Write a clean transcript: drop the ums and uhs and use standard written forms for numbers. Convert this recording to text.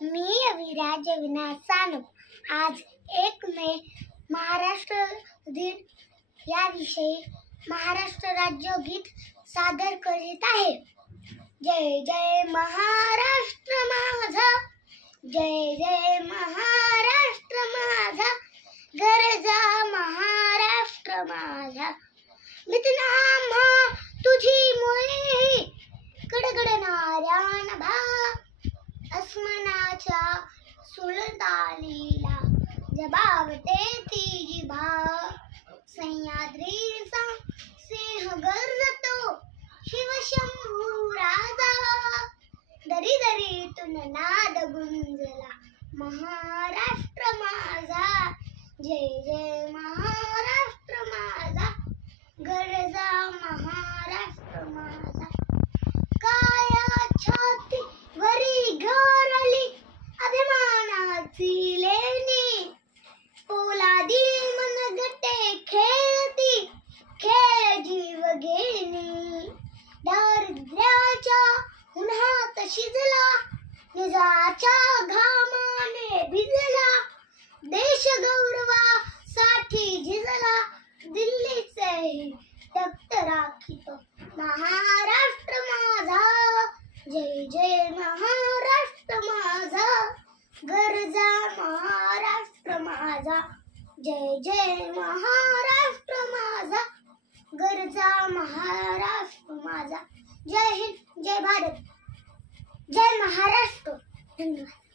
मी अविराज अविनाश सानप आज 1 मे महाराष्ट्र दिन याविषयी महाराष्ट्र राज्य गीत सादर करीत आहे। जय जय महाराष्ट्र माझा, जय जय महाराष्ट्र माझा, गरजा महाराष्ट्र माझा, मितनामा तुझी मुळे कडकडणाऱ्या नभा, अस्मनाच्या सुलतानीला जबाबते ती जिभा, सह्याद्रीचा सिंह गर्जतो शिवशंभू राजा, दरी दरीतून नाद गुंजला महाराष्ट्र माझा, जय जय महाराष्ट्र माझा, गरजा महाराष्ट्र माझा, काया छाती वरी घोरली अभिमानाची लेणी, पोलादी मनगटे खेळती खेळ जीव घेणी, दारिद्र्याच्या उन्हात शिजला निजाच्या घामाने भिजला, देश गौरवासाठी झिजला दिल्लीचे तख्त राखीतो महाराष्ट्र माझा, जय जय महाराष्ट्र माझा, गरजा महाराष्ट्र माझा, जय जय महाराष्ट्र माझा, गरजा महाराष्ट्र माझा। जय हिंद, जय भारत, जय महाराष्ट्र। धन्यवाद।